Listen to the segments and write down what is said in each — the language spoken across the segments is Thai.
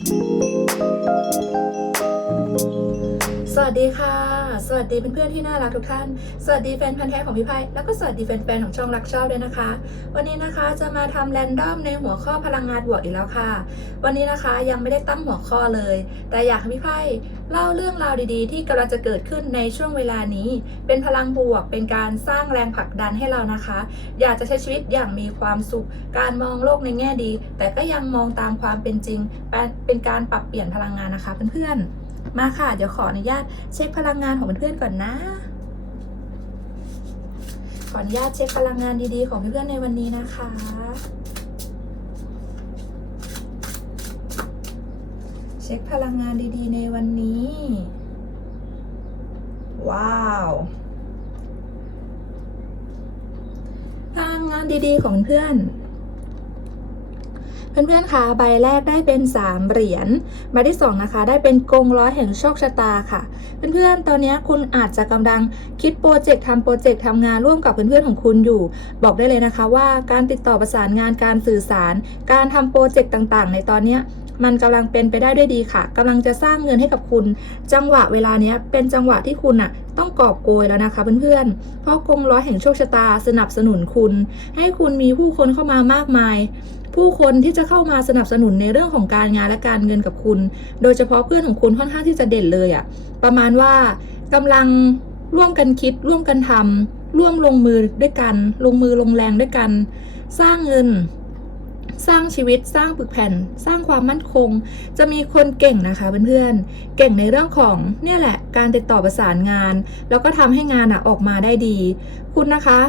Música สวัสดีค่ะ สวัสดีเพื่อนๆที่น่ารักทุกท่าน สวัสดีแฟนพันธ์แท้ของพี่ไพ่แล้วก็สวัสดีแฟนๆของช่องรักชอบด้วยนะคะ วันนี้นะคะจะมาทำแรนดอมในหัวข้อพลังงานบวกอีกแล้วค่ะ วันนี้นะคะยังไม่ได้ตั้งหัวข้อเลย แต่อยากให้พี่ไพ่เล่าเรื่องราวดีๆ ที่กำลังจะเกิดขึ้นในช่วงเวลานี้ เป็นพลังบวก เป็นการสร้างแรงผลักดันให้เรานะคะ อยากจะใช้ชีวิตอย่างมีความสุข การมองโลกในแง่ดี แต่ก็ยังมองตามความเป็นจริง เป็นการปรับเปลี่ยนพลังงานนะคะเพื่อนๆ มาค่ะ เดี๋ยวขออนุญาตเช็คพลังงานของเพื่อนๆก่อนนะ ขออนุญาตเช็คพลังงานดีๆ ของเพื่อนๆในวันนี้นะคะ เช็คพลังงานดีๆ ในวันนี้ ว้าวพลังงานดีๆ ของเพื่อน เพื่อนๆคะใบแรกได้เป็น 3 เหรียญใบที่2นะคะได้เป็นกงล้อแห่งโชคชะตาค่ะ เพื่อนๆ ตอนนี้คุณอาจจะกำลังคิดโปรเจกต์ทำโปรเจกต์ทำงานร่วมกับเพื่อนๆของคุณอยู่ บอกได้เลยนะคะว่าการติดต่อประสานงานการสื่อสาร การทำโปรเจกต์ต่างๆ ในตอนนี้มันกำลังเป็นไปได้ด้วยดีค่ะกำลังจะสร้างเงินให้กับคุณ จังหวะเวลาเนี้ยเป็นจังหวะที่คุณอะต้องกอบโกยแล้วนะคะเพื่อนๆ เพราะกงล้อแห่งโชคชะตาสนับสนุนคุณ ให้คุณมีผู้คนเข้ามามากมาย ผู้คนที่จะเข้ามาสนับสนุนในเรื่องของการงานและการเงินกับคุณ โดยเฉพาะเพื่อนของคุณค่อนข้างที่จะเด่นเลยอะประมาณว่ากำลังร่วมกันคิด ร่วมกันทำร่วมลงมือด้วยกัน ลงมือลงแรงด้วยกัน สร้างเงิน สร้างชีวิต สร้างปึกแผ่น สร้างความมั่นคง จะมีคนเก่งนะคะเพื่อนๆ เก่งในเรื่องของเนี่ยแหละ การติดต่อประสานงาน แล้วก็ทำให้งานอะออกมาได้ดี คุณนะคะ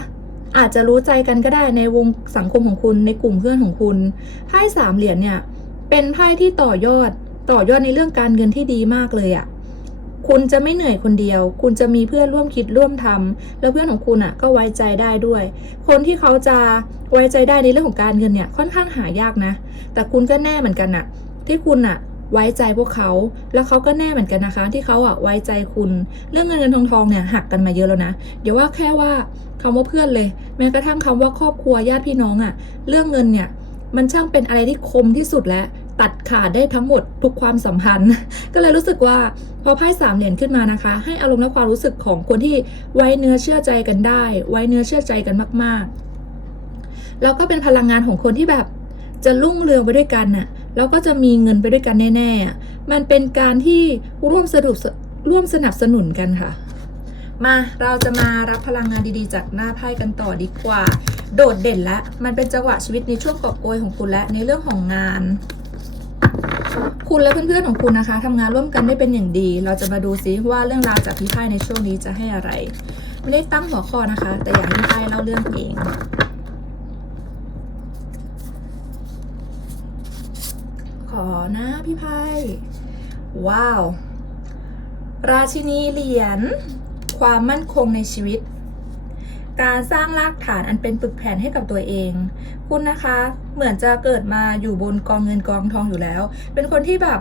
อาจจะรู้ใจกันก็ได้ในวงสังคมของคุณในกลุ่มเพื่อนของคุณไพ่สามเหรียญเนี่ย เป็นไพ่ที่ต่อยอดต่อยอดในเรื่องการเงินที่ดีมากเลยอะ่ะคุณจะไม่เหนื่อยคนเดียว คุณจะมีเพื่อนร่วมคิดร่วมทำแล้วเพื่อนของคุณอะ่ะก็ไว้ใจได้ด้วย คนที่เขาจะไว้ใจได้ในเรื่องของการเงินเนี่ยค่อนข้างหายากนะ แต่คุณก็แน่เหมือนกันน่ะ ที่คุณอะ ไว้ใจพวกเขา แล้วเขาก็แน่เหมือนกันนะคะ ที่เขาอะไว้ใจคุณ เรื่องเงินเงินทองทองเนี่ยหักกันมาเยอะแล้วนะ เดี๋ยวว่าแค่ว่าคำว่าเพื่อนเลย แม้กระทั่งคำว่าครอบครัวญาติพี่น้องอะ เรื่องเงินเนี่ยมันช่างเป็นอะไรที่คมที่สุดแล้วตัดขาดได้ทั้งหมดทุกความสัมพันธ์ ก็เลยรู้สึกว่าพอไพ่สามเหรียญขึ้นมานะคะ ให้อารมณ์และความรู้สึกของคนที่ไว้เนื้อเชื่อใจกันได้ ไว้เนื้อเชื่อใจกันมากๆ แล้วก็เป็นพลังงานของคนที่แบบจะรุ่งเรืองไปด้วยกันน่ะ แล้วก็จะมีเงินไปด้วยกันแน่ๆอะมันเป็นการที่ร่วมสนุบร่วมสนับสนุนกันค่ะ มาเราจะมารับพลังงานดีๆ จากหน้าไพ่กันต่อดีกว่า โดดเด่นและ มันเป็นจังหวะชีวิตในช่วงกอบโกยของคุณและในเรื่องของงาน คุณและเพื่อนๆของคุณนะคะทำงานร่วมกันได้เป็นอย่างดี เราจะมาดูซิว่าเรื่องราวจากพี่ไพ่ในช่วงนี้จะให้อะไร ไม่ได้ตั้งหัวข้อนะคะ แต่อยากให้พี่ไพ่เล่าเรื่องเอง ขอนะพี่ไพ่ว้าว ราชินีเหรียญความมั่นคงในชีวิต การสร้างรากฐานอันเป็นปึกแผ่นให้กับตัวเอง คุณนะคะเหมือนจะเกิดมาอยู่บนกองเงินกองทองอยู่แล้ว เป็นคนที่แบบ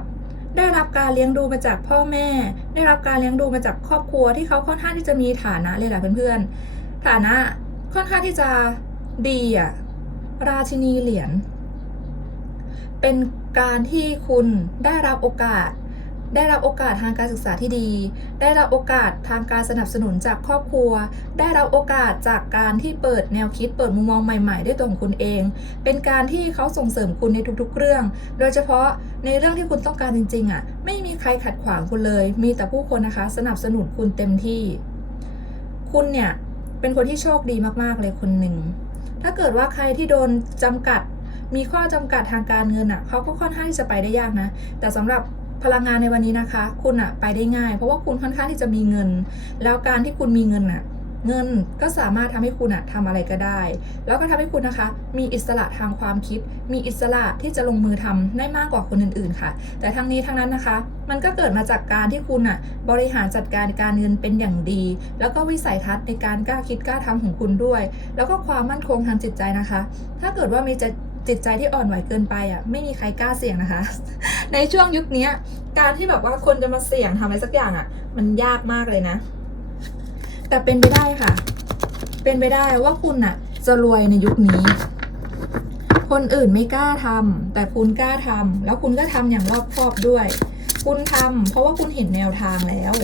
ได้รับการเลี้ยงดูมาจากพ่อแม่ ได้รับการเลี้ยงดูมาจากครอบครัวที่เขาค่อนข้างที่จะมีฐานะเลยแหละเพื่อนๆ ฐานะค่อนข้างที่จะดีอะราชินีเหรียญเป็น การที่คุณได้รับโอกาส ได้รับโอกาสทางการศึกษาที่ดี ได้รับโอกาสทางการสนับสนุนจากครอบครัว ได้รับโอกาสจากการที่เปิดแนวคิดเปิดมุมมองใหม่ ๆ ด้วยตัวของคุณเอง เป็นการที่เขาส่งเสริมคุณในทุกๆ เรื่อง โดยเฉพาะในเรื่องที่คุณต้องการจริง ๆอะไม่มีใครขัดขวางคุณเลย มีแต่ผู้คนนะคะ สนับสนุนคุณเต็มที่ คุณเนี่ยเป็นคนที่โชคดีมากๆเลยคนหนึ่งถ้าเกิดว่าใครที่โดนจำกัด มีข้อจำกัดทางการเงินอะเขาก็ค่อนข้างที่จะไปได้ยากนะ แต่สำหรับพลังงานในวันนี้นะคะ คุณอะไปได้ง่าย เพราะว่าคุณค่อนข้างที่จะมีเงิน แล้วการที่คุณมีเงินอะเงินก็สามารถทำให้คุณอะทำอะไรก็ได้ แล้วก็ทำให้คุณนะคะ มีอิสระทางความคิด มีอิสระที่จะลงมือทำได้มากกว่าคนอื่นๆค่ะ แต่ทั้งนี้ทั้งนั้นนะคะ มันก็เกิดมาจากการที่คุณอะบริหารจัดการการเงินเป็นอย่างดี แล้วก็วิสัยทัศน์ในการกล้าคิดกล้าทำของคุณด้วย แล้วก็ความมั่นคงทางจิตใจนะคะ ถ้าเกิดว่ามีจะ จิตใจที่อ่อนไหวเกินไปอะไม่มีใครกล้าเสี่ยงนะคะ ในช่วงยุคนี้การที่แบบว่าคนจะมาเสี่ยงทำอะไรสักอย่างอะ มันยากมากเลยนะ แต่เป็นไปได้ค่ะ เป็นไปได้ว่าคุณอะ จะรวยในยุคนี้ คนอื่นไม่กล้าทำแต่คุณกล้าทำแล้วคุณก็ทำอย่างรอบคอบด้วย คุณทำเพราะว่าคุณเห็นแนวทางแล้ว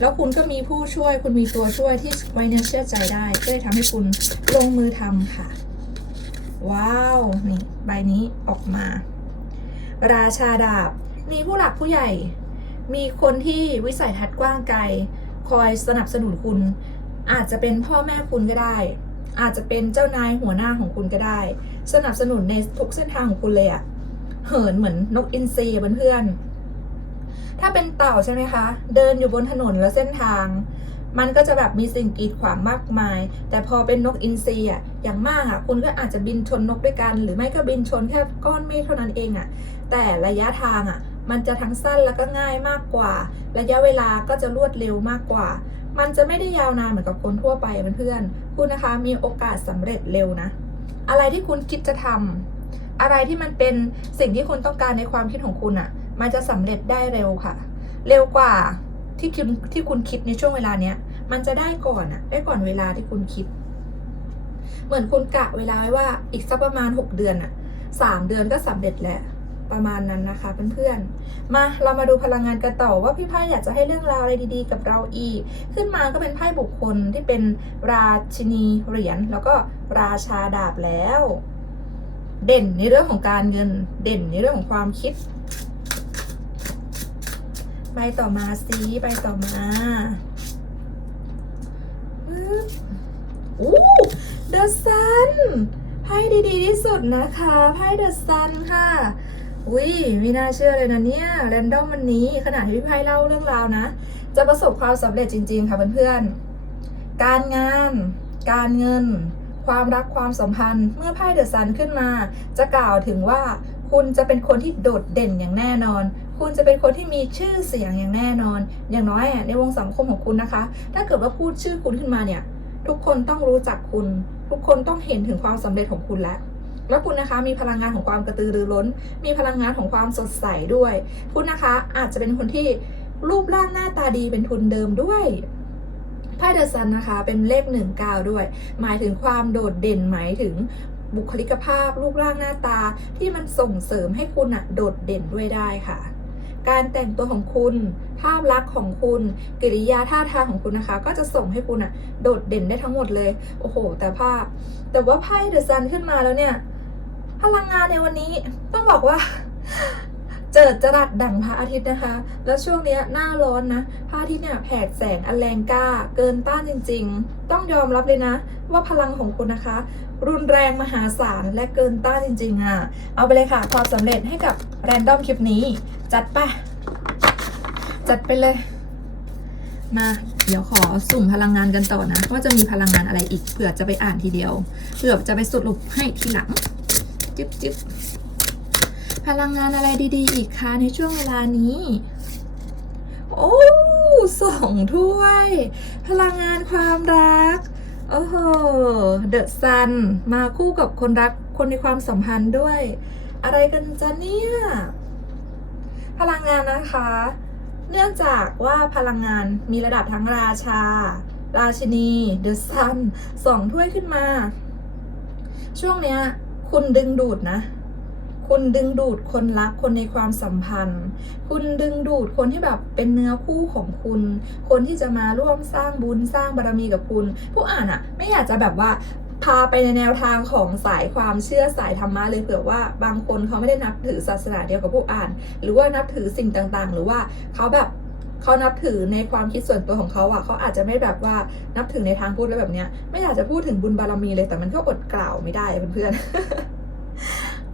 แล้วคุณก็มีผู้ช่วย คุณมีตัวช่วยที่ไว้เนื้อเชื่อใจได้ ก็เลยทำให้คุณลงมือทำค่ะ ว้าว นี่ใบนี้ออกมา ราชาดาบ มีผู้หลักผู้ใหญ่ มีคนที่วิสัยทัศน์กว้างไกล คอยสนับสนุนคุณ อาจจะเป็นพ่อแม่คุณก็ได้ อาจจะเป็นเจ้านายหัวหน้าของคุณก็ได้ สนับสนุนในทุกเส้นทางของคุณเลยอะเหินเหมือนนกอินทรีเพื่อนๆถ้าเป็นเต่าใช่ไหมคะ เดินอยู่บนถนนและเส้นทาง มันก็จะแบบมีสิ่งกีดขวางมากมาย แต่พอเป็นนกอินทรีอะอย่างมากอะคุณก็อาจจะบินชนนกด้วยกัน หรือไม่ก็บินชนแค่ก้อนเมฆเท่านั้นเองอะแต่ระยะทางอะมันจะทั้งสั้นแล้วก็ง่ายมากกว่า ระยะเวลาก็จะรวดเร็วมากกว่า มันจะไม่ได้ยาวนานเหมือนกับคนทั่วไปเพื่อนๆคุณนะคะมีโอกาสสำเร็จเร็วนะ อะไรที่คุณคิดจะทำอะไรที่มันเป็นสิ่งที่คุณต้องการในความคิดของคุณอะ่ะ มันจะสำเร็จได้เร็วค่ะ เร็วกว่า ที่คุณที่คุณคิดในช่วงเวลาเนี้ย มันจะได้ก่อนอะ่ะได้ก่อนเวลาที่คุณคิด เหมือนคุณกะเวลาไว้ว่าอีกสักประมาณ 6 เดือนอะ่ะสามเดือนก็สำเร็จแล้วประมาณนั้นนะคะเพื่อนๆ มาเรามาดูพลังงานกันต่อว่าพี่ไพ่อยากจะให้เรื่องราวอะไรดีๆ กับเราอีก ขึ้นมาก็เป็นไพ่บุคคลที่เป็นราชินีเหรียญแล้วก็ราชาดาบแล้ว เด่นในเรื่องของการเงิน เด่นในเรื่องของความคิด ไปต่อมาสิไปต่อมาอู้เดอะซันไพ่ดีๆที่สุดนะคะไพ่เดอะซันค่ะอุ้ยไม่น่าเชื่อเลยนะเนี่ยแรนดอมวันนี้ขณะที่พี่ไพ่เล่าเรื่องราวนะ จะประสบความสำเร็จจริง ๆ ค่ะเพื่อนๆ การงาน การเงิน ความรักความสัมพันธ์ เมื่อไพ่เดอะซันขึ้นมา จะกล่าวถึงว่าคุณจะเป็นคนที่โดดเด่นอย่างแน่นอน คุณจะเป็นคนที่มีชื่อเสียงอย่างแน่นอน อย่างน้อยในวงสังคมของคุณนะคะ ถ้าเกิดว่าพูดชื่อคุณขึ้นมาเนี่ย ทุกคนต้องรู้จักคุณ ทุกคนต้องเห็นถึงความสำเร็จของคุณแล้วแล้วคุณนะคะมีพลังงานของความกระตือรือร้น มีพลังงานของความสดใสด้วย คุณนะคะอาจจะเป็นคนที่รูปร่างหน้าตาดีเป็นทุนเดิมด้วยไพ่เดอะซันนะคะเป็นเลขหนึ่งเก้าด้วย หมายถึงความโดดเด่นหมายถึงบุคลิกภาพรูปร่างหน้าตาที่มันส่งเสริมให้คุณอะโดดเด่นด้วยได้ค่ะ การแต่งตัวของคุณ ภาพลักษณ์ของคุณ กิริยาท่าทางของคุณนะคะ ก็จะส่งให้คุณอะโดดเด่นได้ทั้งหมดเลย โอ้โห แต่ภาพ แต่ว่าไพ่เดอะซันขึ้นมาแล้วเนี่ย พลังงานในวันนี้ต้องบอกว่าเจิดจรัสดั่งพระอาทิตย์นะคะ แล้วช่วงนี้หน้าร้อนนะ พระอาทิตย์เนี่ยแผดแสงอันแรงกล้า เกินต้านจริง ๆ ต้องยอมรับเลยนะ ว่าพลังของคุณนะคะ รุนแรงมหาศาลและเกินต้านจริงๆอะ เอาไปเลยค่ะ ความสำเร็จให้กับแรนดอมคลิปนี้ จัดไปจัดไปเลย มา เดี๋ยวขอสุ่มพลังงานกันต่อนะ ว่าจะมีพลังงานอะไรอีกเผื่อจะไปอ่านทีเดียวเผื่อจะไปสรุปให้ทีหลัง จิ๊บจิ๊บพลังงานอะไรดีๆ อีกคะในช่วงเวลานี้ โอ้สองถ้วย พลังงานความรัก โอ้โหเดอะซันมาคู่กับคนรักคนในความสัมพันธ์ด้วย อะไรกันจะเนี่ย พลังงานนะคะ เนื่องจากว่าพลังงานมีระดับทั้งราชา ราชินี เดอะซันสองถ้วยขึ้นมา ช่วงเนี้ย คุณดึงดูดนะ คุณดึงดูดคนรักคนในความสัมพันธ์ คุณดึงดูดคนที่แบบเป็นเนื้อคู่ของคุณ คนที่จะมาร่วมสร้างบุญสร้างบารมีกับคุณ ผู้อ่านอะไม่อยากจะแบบว่าพาไปในแนวทางของสายความเชื่อสายธรรมะเลยเผื่อว่าบางคนเขาไม่ได้นับถือศาสนาเดียวกับผู้อ่าน หรือว่านับถือสิ่งต่างๆ หรือว่าเขาแบบเขานับถือในความคิดส่วนตัวของเขาอะเขาอาจจะไม่แบบว่านับถือในทางพูดแล้วแบบเนี้ย ไม่อยากจะพูดถึงบุญบารมีเลยแต่มันก็อดกล่าวไม่ได้เพื่อนๆ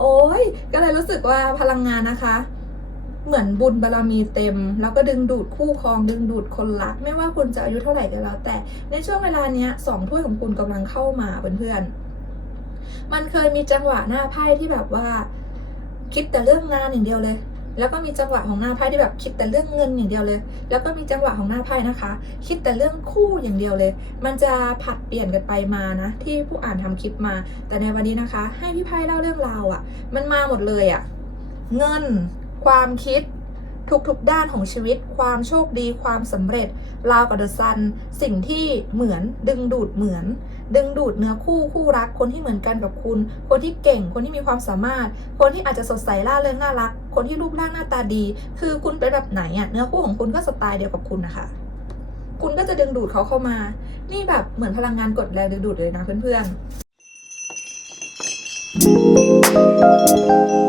โอ้ยก็เลยรู้สึกว่าพลังงานนะคะ เหมือนบุญบารมีเต็ม แล้วก็ดึงดูดคู่ครองดึงดูดคนรัก ไม่ว่าคุณจะอายุเท่าไหร่ก็แล้ว แต่ในช่วงเวลาเนี้ยสองถ้วยของคุณกำลังเข้ามาเพื่อนๆมันเคยมีจังหวะหน้าไพ่ที่แบบว่า คิดแต่เรื่องงานอย่างเดียวเลย แล้วก็มีจังหวะของหน้าไพ่ที่แบบคิดแต่เรื่องเงินอย่างเดียวเลย แล้วก็มีจังหวะของหน้าไพ่นะคะ คิดแต่เรื่องคู่อย่างเดียวเลย มันจะผัดเปลี่ยนกันไปมานะ ที่ผู้อ่านทำคลิปมา แต่ในวันนี้นะคะ ให้พี่ไพ่เล่าเรื่องราวอะ่ะ มันมาหมดเลยอะ่ะ เงิน ความคิดทุกๆด้านของชีวิต ความโชคดี ความสำเร็จ ราวกับเดอะซัน สิ่งที่เหมือนดึงดูดเหมือน ดึงดูดเนื้อคู่คู่รัก คนที่เหมือนกันกับคุณ คนที่เก่ง คนที่มีความสามารถ คนที่อาจจะสดใสล่าเริงน่ารัก คนที่รูปร่างหน้าตาดี คือคุณเป็นแบบไหนอะเนื้อคู่ของคุณก็สไตล์เดียวกับคุณนะคะ คุณก็จะดึงดูดเขาเข้ามา นี่แบบเหมือนพลังงานกดแรงดึงดูดเลยนะเพื่อนๆ